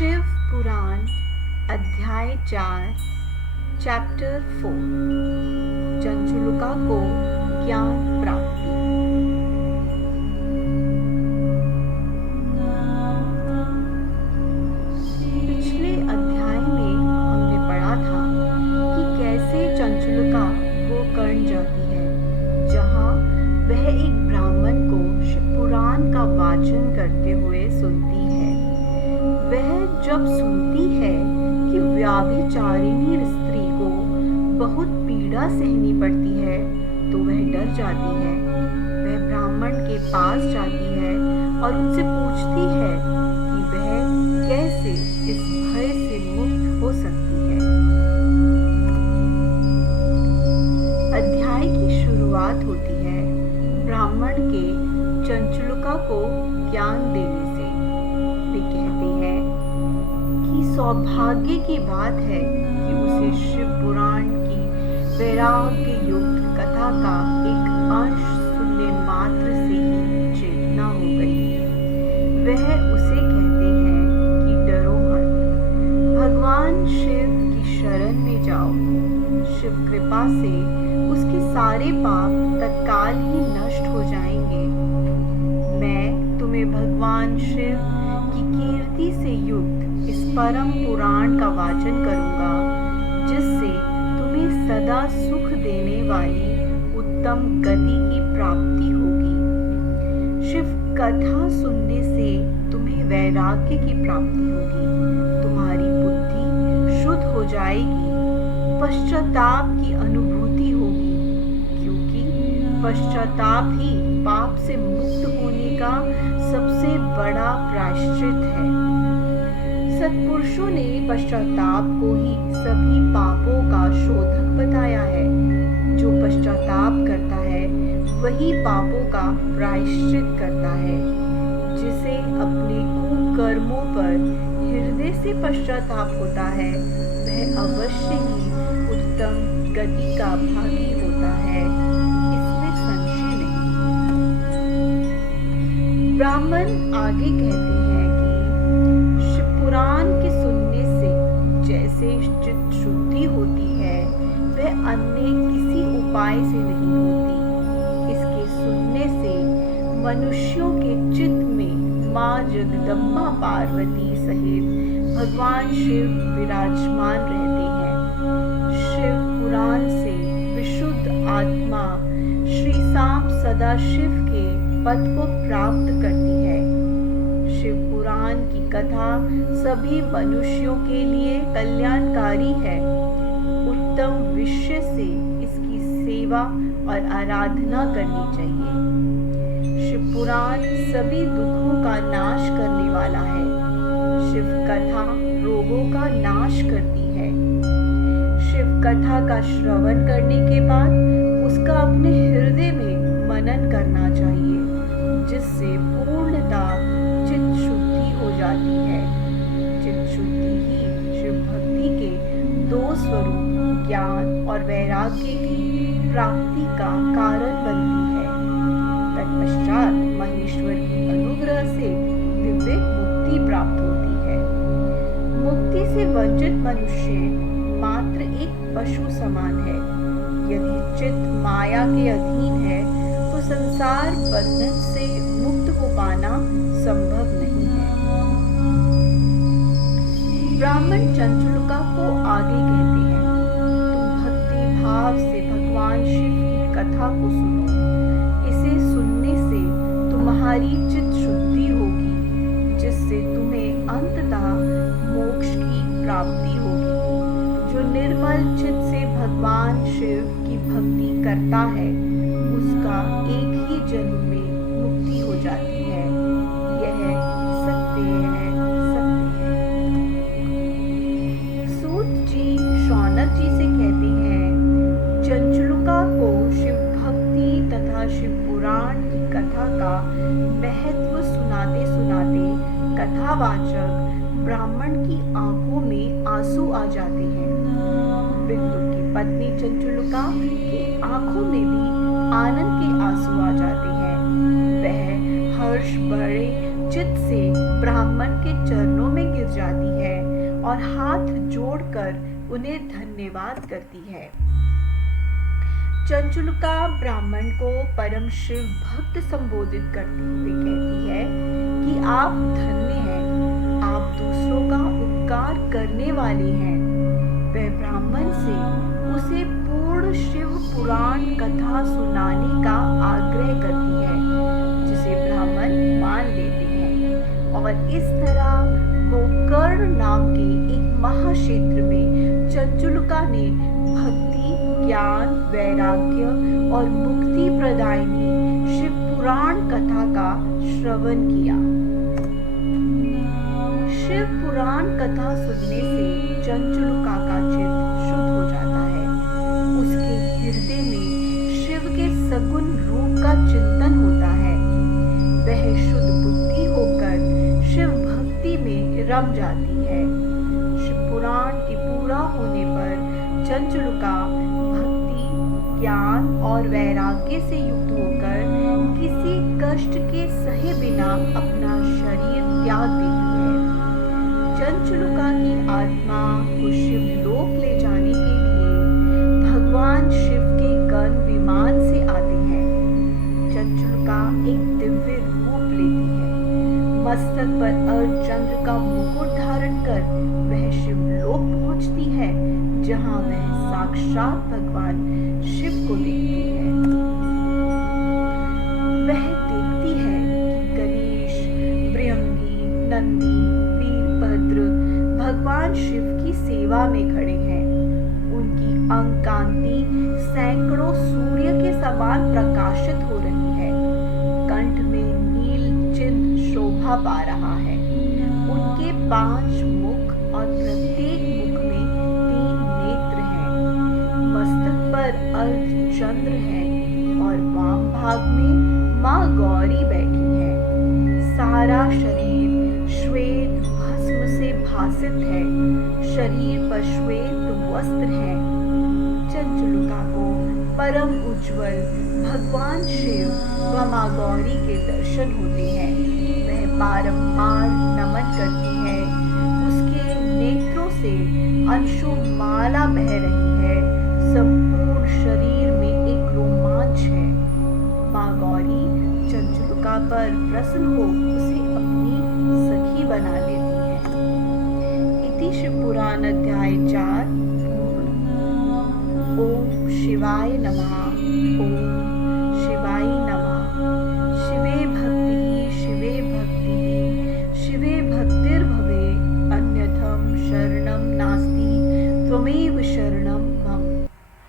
शिव पुराण अध्याय 4 चैप्टर 4 चंचुलुका को ज्ञान प्राप्ति। पिछले अध्याय में हमने पढ़ा था कि कैसे चंचुलुका गोकर्ण जाती है, जहाँ वह एक ब्राह्मण को शिव पुराण का वाचन करते हुए सुनती है। वह जब सुनती है कि व्याभिचारिणी स्त्री को बहुत पीड़ा सहनी पड़ती है तो वह डर जाती है। वह ब्राह्मण के पास जाती है और उनसे पूछती है कि वह कैसे इस भय से मुक्त हो सकती है। अध्याय की शुरुआत होती है ब्राह्मण के चंचुलुका को ज्ञान देने से। वे कहते हैं कि सौभाग्य की बात है कि उसे शिव पुराण की वैराग्य युक्त कथा का एक अंश सुनने मात्र से ही चेतना हो गई। वह उसे कहते हैं कि डरो मत, भगवान शिव की शरण में जाओ। शिव कृपा से उसके सारे पाप तत्काल ही नष्ट हो जाएंगे। मैं तुम्हें भगवान शिव की कीर्ति से युक्त इस परम पुराण का वाचन करूंगा, जिससे तुम्हें सदा सुख देने वाली उत्तम गति की प्राप्ति होगी। शिव कथा सुनने से तुम्हें वैराग्य की प्राप्ति होगी, तुम्हारी बुद्धि शुद्ध हो जाएगी, पश्चाताप की अनुभूति होगी, क्योंकि पश्चाताप ही पाप से मुक्त होने का सबसे बड़ा प्रायश्चित है। सत्पुरुषों ने पश्चाताप को ही सभी पापों का शोधक बताया है। जो पश्चाताप करता है वही पापों का प्रायश्चित करता है। जिसे अपने कुकर्मों पर हृदय से पश्चाताप होता है वह अवश्य ही उत्तम गति का भागी होता है, इसमें संशय नहीं। ब्राह्मण आगे कहते हैं कि शिव पुराण के सुनने से जैसे चित्त शुद्धि होती है वह अन्य किसी उपाय से नहीं होती। इसके सुनने से मनुष्यों के चित्त में माँ जगदम्बा पार्वती सहित भगवान शिव विराजमान रहते हैं। शिव पुराण से विशुद्ध आत्मा श्री सांप सदाशिव के पद को प्राप्त करती है। शिव पुराण की कथा सभी मनुष्यों के लिए कल्याणकारी है। उत्तम विषय से इसकी सेवा और आराधना करनी चाहिए। शिव पुराण सभी दुखों का नाश करने वाला है। शिव कथा रोगों का नाश करती है। शिव कथा का श्रवण करने के बाद उसका अपने हृदय में मनन करना चाहिए, जिससे पूर्णता चित्त शुद्धि हो जाती है। चित्त शुद्धि ही शिव भक्ति के दो स्वरूप ज्ञान और वैराग्य की प्राप्ति का कारण बनती है। तत्पश्चात महेश्वर की अनुग्रह से दिव्य मुक्ति प्राप्त होती है। मुक्ति से वंचित मनुष्य मात्र एक पशु समान है। यदि चित्त माया के अधीन है तो संसार बंधन से मुक्त हो पाना संभव नहीं है। ब्राह्मण चंचुलुका को आगे कहते हैं, तुम भक्ति भाव से भगवान शिव की कथा को सुनो। इसे सुनने से तुम्हारी चित्त शुद्धि होगी, जिससे तुम्हें अंततः मोक्ष की प्राप्ति होगी। जो निर्मल चित्त से भगवान शिव की भक्ति करता है उसका एक ही जन्म में मुक्ति हो जाती है। यह सत्य है, सत्य है। सूत जी शौनक जी से कहते हैं, चंचुलुका को शिव भक्ति तथा शिव पुराण की कथा का महत्व सुनाते सुनाते कथावाचक ब्राह्मण की आंखों में आंसू आ जाते हैं। बिंदु की पत्नी चंचुलुका की आंखों में भी आनंद के आंसू आ जाते हैं। वह हर्ष भरे चित्त से ब्राह्मण के चरणों में गिर गिर जाती है और हाथ जोड़कर उन्हें धन्यवाद करती है। चंचुलका ब्राह्मण को परम शिव भक्त संबोधित करते हुए कहती है कि आप धन्य हैं, आप दूसरों का उपकार करने वाले हैं। वह ब्राह्मण से उसे पूर्ण शिव पुराण कथा सुनाने का आग्रह करती है, जिसे ब्राह्मण मान लेते हैं और इस तरह गोकर्ण नाम के एक महाक्षेत्र में चंचुलका ने भक्ति, ज्ञान, वैराग्य और मुक्ति प्रदायिनी शिव पुराण कथा का श्रवण किया। शिव पुराण कथा सुनने से चंचुलका का चित्त शुद्ध हो जाता है। उसके हृदय में शिव के सगुण रूप का चिंतन होता है। वह शुद्ध बुद्धि होकर शिव भक्ति में रम जाती है। शिव पुराण के पूरा होने पर चंचुलका भक्ति, ज्ञान और वैराग्य से युक्त होकर किसी कष्ट के सहे बिना अपना शरीर त्याग देती है। चंचुलका की आत्मा को शिवलोक ले जाने के लिए भगवान शिव के गण विमान से आते हैं। चंचुलका एक दिव्य रूप लेती है। मस्तक पर अर्धचंद्र का मुकुट धारण कर वह शिवलोक पहुंचती है, जहां वह साक्षात भगवान शिव को देखती है। वह देखती है कि गणेश, बृहंगी, नंदी, वीरभद्र भगवान शिव की सेवा में खड़े हैं। उनकी अंग कांति सैकड़ों सूर्य के समान प्रकाशित हो रही है। कंठ में नील चिन्ह शोभा पा रहा है। उनके 5 मुख और प्रत्येक मुख में 3 नेत्र हैं। मस्तक पर अर्धचंद्र है और वाम भाग में माँ गौरी बैठी है। सारा शरीर श्वेत भस्म से भासित है। शरीर पर श्वेत वस्त्र है। चंचुलका को परम उज्जवल भगवान शिव व माँ गौरी के दर्शन होते हैं। वह बारंबार नमन करती है। उसके नेत्रों से अंशुमाला बह रही है। संपूर्ण शरीर में एक रोमांच है। माँ गौरी चंचुलका पर प्रसन्न हो उसे अपनी सखी बना लेती है। इति शिव पुराण अध्याय 4 ओम शिवाय नमः। ओम शिवाय नमः। शिवे भक्तिः, शिवे भक्तिः, शिवे भक्तिर्भवे, अन्यथं शरणं नास्ति, त्वमेव शरणं